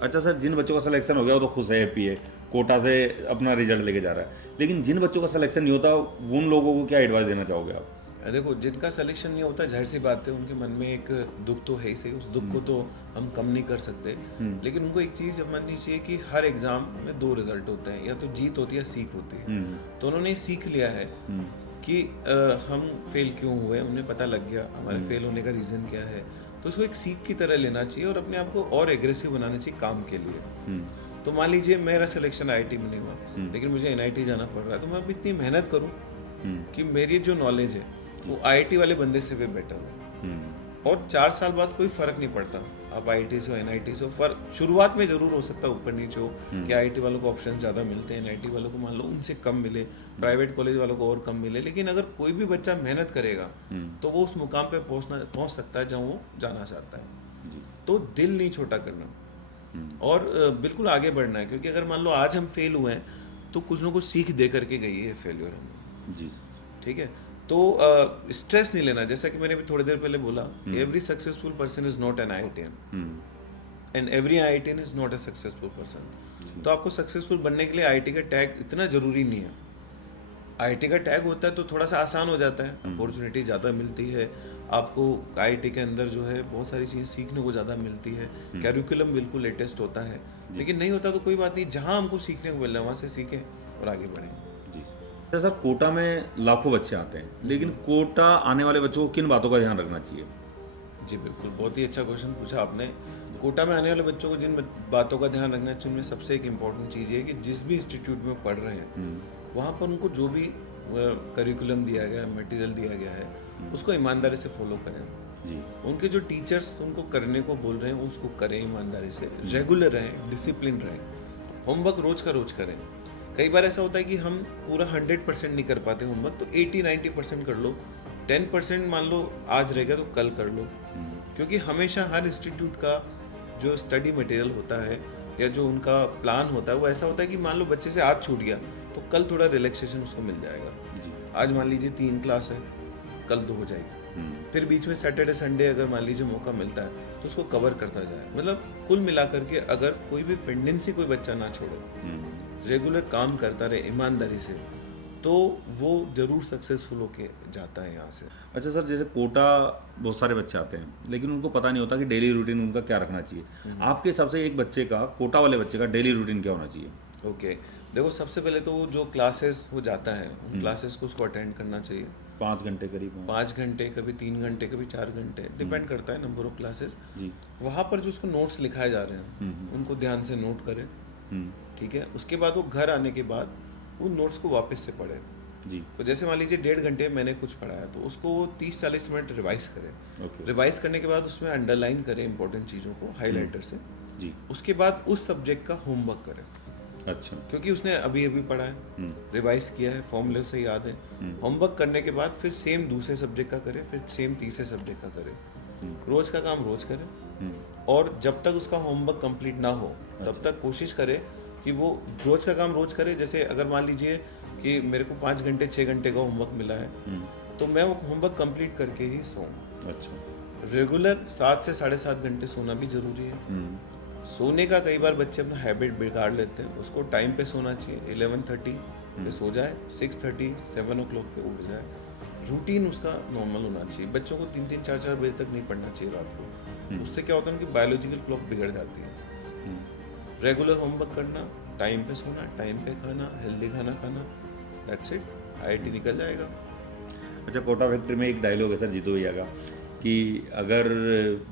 अच्छा सर, जिन बच्चों का सिलेक्शन हो गया वो तो खुश है, हैप्पी है, कोटा से अपना रिजल्ट लेके जा रहा है, लेकिन जिन बच्चों का सिलेक्शन नहीं होता उन लोगों को क्या एडवाइस देना चाहोगे आप? देखो, जिनका सिलेक्शन नहीं होता, जाहिर सी बात है उनके मन में एक दुख तो है ही सही, उस दुख को तो हम कम नहीं कर सकते, लेकिन उनको एक चीज़ माननी चाहिए कि हर एग्ज़ाम में 2 रिजल्ट होते हैं, या तो जीत होती है या सीख होती है। तो उन्होंने ये सीख लिया है कि हम फेल क्यों हुए, उन्हें पता लग गया हमारे फेल होने का रीज़न क्या है, तो उसको एक सीख की तरह लेना चाहिए और अपने आप को और एग्रेसिव बनाना चाहिए काम के लिए। तो मान लीजिए मेरा सिलेक्शन आईआईटी में नहीं हुआ, लेकिन मुझे एनआईटी जाना पड़ रहा है, तो मैं अब इतनी मेहनत करूँ कि मेरी जो नॉलेज है वो आईआईटी वाले बंदे से भी बेटर हो, और 4 साल बाद कोई फर्क नहीं पड़ता आप आईआईटी से हो एनआईटी से हो। फर्क शुरुआत में जरूर हो सकता है ऊपर नीचे हो, कि आईआईटी वालों को ऑप्शन ज़्यादा मिलते हैं, एनआईटी वालों को मान लो उनसे कम मिले, प्राइवेट कॉलेज वालों को और कम मिले, लेकिन अगर कोई भी बच्चा मेहनत करेगा तो वो उस मुकाम पे पहुंच सकता है जहाँ वो जाना चाहता है। तो दिल नहीं छोटा करना और बिल्कुल आगे बढ़ना है, क्योंकि अगर मान लो आज हम फेल हुए हैं तो कुछ ना कुछ सीख दे करके गई है फेल्योर हमें। जी। ठीक है, तो स्ट्रेस नहीं लेना, जैसा कि मैंने भी थोड़ी देर पहले बोला, every successful person is not an IITian and every IITian is not a successful person. तो आपको सक्सेसफुल बनने के लिए आईआईटी का टैग इतना जरूरी नहीं है। आईआईटी का टैग होता है तो थोड़ा सा आसान हो जाता है, अपॉर्चुनिटी ज़्यादा मिलती है आपको, आईआईटी के अंदर जो है बहुत सारी चीज़ें सीखने को ज़्यादा मिलती है, कैरिकुलम बिल्कुल लेटेस्ट होता है, लेकिन नहीं होता तो कोई बात नहीं, जहाँ हमको सीखने को मिल रहा है वहाँ से सीखें और आगे बढ़ें। जी सर, कोटा में लाखों बच्चे आते हैं, लेकिन कोटा आने वाले बच्चों को किन बातों का ध्यान रखना चाहिए? जी बिल्कुल, बहुत ही अच्छा क्वेश्चन पूछा आपने। कोटा में आने वाले बच्चों को जिन बातों का ध्यान रखना चाहिए, उनमें सबसे एक इम्पॉर्टेंट चीज़ ये है कि जिस भी इंस्टीट्यूट में पढ़ रहे हैं वहाँ पर उनको जो भी करिकुलम दिया गया है, मटेरियल दिया गया है, उसको ईमानदारी से फॉलो करें। जी। उनके जो टीचर्स उनको करने को बोल रहे हैं उसको करें ईमानदारी से, रेगुलर रहें, डिसिप्लिन रहें, होमवर्क रोज का रोज करें। कई बार ऐसा होता है कि हम पूरा 100% नहीं कर पाते होमवर्क, तो 80-90% कर लो, 10% मान लो आज रहेगा तो कल कर लो, क्योंकि हमेशा हर इंस्टीट्यूट का जो स्टडी मटेरियल होता है या जो उनका प्लान होता है वो ऐसा होता है कि मान लो बच्चे से आज छूट गया तो कल थोड़ा रिलैक्सेशन उसको मिल जाएगा। जी। आज मान लीजिए 3 क्लास है, कल 2 हो जाएगी, फिर बीच में सैटरडे संडे अगर मान लीजिए मौका मिलता है तो उसको कवर करता जाए। मतलब कुल मिलाकर के अगर कोई भी पेंडेंसी कोई बच्चा ना छोड़े, रेगुलर काम करता रहे ईमानदारी से, तो वो जरूर सक्सेसफुल होके जाता है यहाँ से। अच्छा सर, जैसे कोटा बहुत सारे बच्चे आते हैं लेकिन उनको पता नहीं होता कि डेली रूटीन उनका क्या रखना चाहिए। आपके हिसाब से एक बच्चे का, कोटा वाले बच्चे का डेली रूटीन क्या होना चाहिए? ओके, देखो सबसे पहले तो जो क्लासेस वो जाता है उन क्लासेस को उसको अटेंड करना चाहिए। 5 घंटे करीब? 5 घंटे, कभी 3 घंटे, कभी 4 घंटे, डिपेंड करता है नंबर ऑफ क्लासेस। जी। वहाँ पर जो उसको नोट्स लिखाए जा रहे हैं उनको ध्यान से नोट करें। ठीक है, उसके बाद वो घर आने के बाद उन नोट्स को वापस से पढ़े। जी। तो जैसे मान लीजिए 1.5 घंटे मैंने कुछ पढ़ाया तो उसको वो 30-40 मिनट रिवाइज करें। ओके। रिवाइज करने के बाद उसमें अंडरलाइन करें इंपॉर्टेंट चीज़ों को हाईलाइटर से। जी। उसके बाद उस सब्जेक्ट का होमवर्क करें, अच्छा। क्योंकि उसने अभी अभी पढ़ा है, रिवाइज किया है, फॉर्मूले उसे याद है। होमवर्क करने के बाद फिर सेम दूसरे सब्जेक्ट का करें, फिर सेम तीसरे सब्जेक्ट का करें। रोज का काम रोज करें, और जब तक उसका होमवर्क कंप्लीट ना हो तब तक कोशिश करें कि वो रोज का काम रोज करे। जैसे अगर मान लीजिए कि मेरे को 5 घंटे 6 घंटे का होमवर्क मिला है तो मैं वो होमवर्क कंप्लीट करके ही सोऊं। अच्छा। रेगुलर 7 से 7.5 घंटे सोना भी जरूरी है। सोने का कई बार बच्चे अपना हैबिट बिगाड़ लेते हैं, उसको टाइम पे सोना चाहिए। 11:30 पे सो जाए, 6:30 7 o'clock पे उठ जाए। रूटीन उसका नॉर्मल होना चाहिए। बच्चों को 3-3 4-4 बजे तक नहीं पढ़ना चाहिए रात को। उससे क्या होता है, उनकी बायोलॉजिकल क्लॉक बिगड़ जाती है। रेगुलर होमवर्क करना, टाइम पे सोना, टाइम पे खाना, हेल्दी खाना खाना, दैट्स इट, आईआईटी निकल जाएगा। अच्छा, कोटा फैक्ट्री में एक डायलॉग है सर जीतू भैया का कि अगर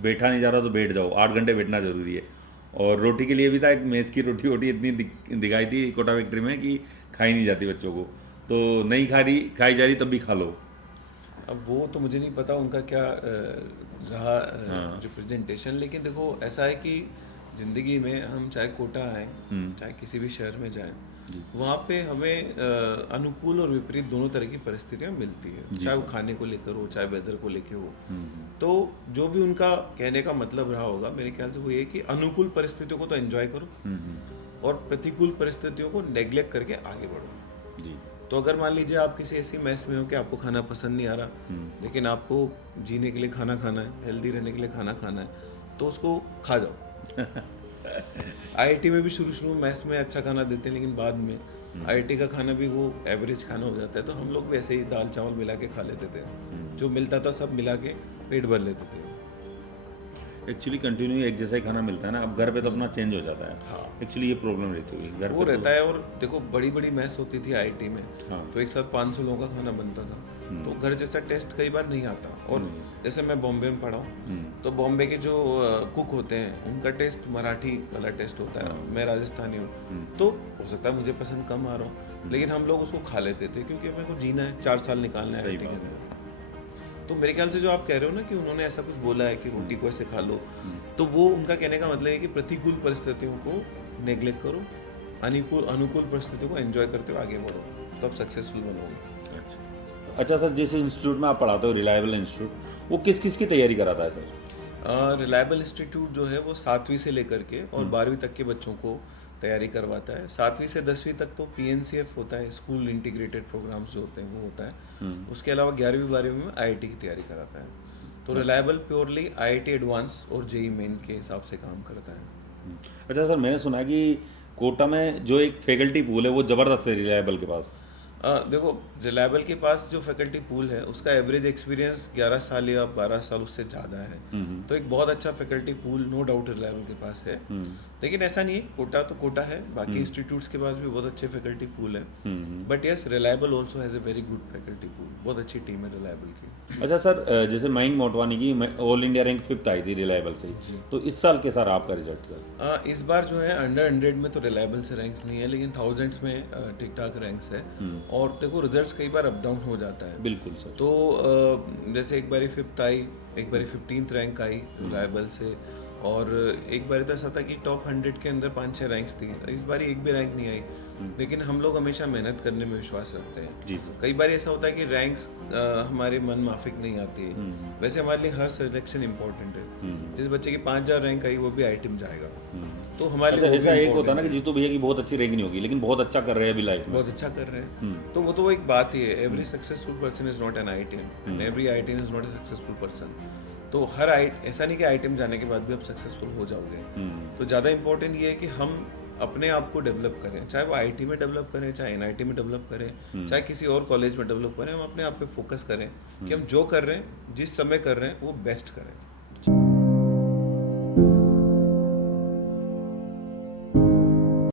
बैठा नहीं जा रहा तो बैठ जाओ, 8 घंटे बैठना जरूरी है। और रोटी के लिए भी था, एक मेस की रोटी वोटी इतनी दिखाई थी कोटा फैक्ट्री में कि खाई नहीं जाती बच्चों को, तो नहीं खाई जा रही तब भी खा लो। अब वो तो मुझे नहीं पता उनका क्या रहा रिप्रेजेंटेशन, लेकिन देखो ऐसा है कि ज़िंदगी में हम चाहे कोटा आए, चाहे किसी भी शहर में जाएं, वहाँ पे हमें अनुकूल और विपरीत दोनों तरह की परिस्थितियाँ मिलती है, चाहे वो खाने को लेकर हो, चाहे वेदर को लेकर हो। तो जो भी उनका कहने का मतलब रहा होगा, मेरे ख्याल से वो ये कि अनुकूल परिस्थितियों को तो एंजॉय करो और प्रतिकूल परिस्थितियों को नेग्लेक्ट करके आगे बढ़ो। जी। तो अगर मान लीजिए आप किसी ऐसी मैस में हो कि आपको खाना पसंद नहीं आ रहा, लेकिन आपको जीने के लिए खाना खाना है, हेल्दी रहने के लिए खाना खाना है, तो उसको खा जाओ। आईआईटी में भी शुरू शुरू में मैस में अच्छा खाना देते हैं, लेकिन बाद में आईआईटी का खाना भी वो एवरेज खाना हो जाता है। तो हम लोग भी ऐसे ही दाल चावल मिला के खा लेते थे, जो मिलता था सब मिला के पेट भर लेते थे। एक्चुअली कंटिन्यू एक जैसा ही खाना मिलता है ना, अब घर पे तो अपना चेंज हो जाता है। हाँ। एक्चुअली ये प्रॉब्लम रहती है घर वो पे रहता है। और देखो बड़ी बड़ी मैस होती थी आईआईटी में, हाँ। तो एक साथ 500 लोगों का खाना बनता था, तो घर जैसा टेस्ट कई बार नहीं आता। और जैसे मैं बॉम्बे में पढ़ा हूँ, तो बॉम्बे के जो कुक होते हैं उनका टेस्ट मराठी वाला टेस्ट होता है, मैं राजस्थानी हूँ, तो हो सकता है मुझे पसंद कम आ रहा हो, लेकिन हम लोग उसको खा लेते थे क्योंकि हमें को जीना है, 4 साल निकालना है सही आईआईटी के बात है। अंदर। तो मेरे ख्याल से जो आप कह रहे हो ना कि उन्होंने ऐसा कुछ बोला है कि रोटी को ऐसे खा लो, तो वो उनका कहने का मतलब है कि प्रतिकूल परिस्थितियों को नेग्लेक्ट करो, अनुकूल अनुकूल परिस्थितियों को एंजॉय करते हुए आगे बढ़ो, तो आप सक्सेसफुल बनोगे। अच्छा सर, जिस इंस्टीट्यूट में आप पढ़ाते हो, रिलायबल इंस्टीट्यूट, वो किस किस की तैयारी कराता है सर? रिलायबल इंस्टीट्यूट जो है वो 7वीं से लेकर के और 12वीं तक के बच्चों को तैयारी करवाता है। 7वीं से 10वीं तक तो पीएनसीएफ होता है, स्कूल इंटीग्रेटेड प्रोग्राम्स जो होते हैं वो होता है। उसके अलावा 11वीं 12वीं में आईआईटी की तैयारी कराता है। तो रिलायबल प्योरली आईआईटी एडवांस और जेईई मेन के हिसाब से काम करता है। अच्छा सर, मैंने सुना कि कोटा में जो एक फैकल्टी पूल है वो ज़बरदस्त है रिलायबल के पास। देखो रिलायबल के पास जो फैकल्टी पूल है उसका एवरेज एक्सपीरियंस 11 साल या 12 साल उससे ज़्यादा है, तो एक बहुत अच्छा faculty pool no doubt Reliable के पास है। लेकिन ऐसा नहीं है, कोटा तो कोटा है, बाकी इंस्टीट्यूट्स के पास भी बहुत अच्छे फैकल्टी पूल है, but yes reliable also has a very good faculty pool, बहुत अच्छी टीम है रिलायबल की। अच्छा सर, जैसे मयंक मोटवानी की ऑल इंडिया रैंक 5th आई थी रिलायबल से, तो इस साल के सर आपका रिजल्ट सर? इस बार जो है अंडर 100 में तो रिलायबल से रैंक्स नहीं है, लेकिन थाउजेंड्स में ठीक ठाक रैंक्स है। और देखो रिजल्ट्स कई बार अप डाउन हो जाता है। बिल्कुल सर। तो जैसे एक बारी 5th आई, एक बारी 15th रैंक आई रिलायबल से, और एक बारी तो ऐसा था कि टॉप 100 के अंदर 5-6 रैंक्स थी। इस बारी एक भी रैंक नहीं आई, लेकिन हम लोग हमेशा मेहनत करने में विश्वास रखते हैं। जी सर। कई बार ऐसा होता है कि रैंक्स हमारे मन माफिक नहीं आती है, वैसे हमारे लिए हर सिलेक्शन इंपॉर्टेंट है। जिस बच्चे की 5000 रैंक आई वो भी आईटी में जाएगा, तो हमारे अच्छा, लिए वो ऐसा भी एक होता है important ना कि जीतू भैया की बहुत अच्छी रैंक नहीं होगी लेकिन बहुत अच्छा कर रहे हैं अभी लाइफ में। बहुत अच्छा कर रहे हैं, तो वो तो एक बात ही है। Every successful person is not an ITM and every ITM is not a successful person. तो हर ऐसा नहीं कि आईटीएन जाने के बाद भी आप सक्सेसफुल हो जाओगे। तो ज़्यादा इंपॉर्टेंट ये है कि हम अपने आप को डेवलप करें, चाहे वो आईटी में डेवलप करें, चाहे एनआईटी में डेवलप करें, चाहे किसी और कॉलेज में डेवलप करें। हम अपने आप पे फोकस करें कि हम जो कर रहे हैं, जिस समय कर रहे हैं, वो बेस्ट करें।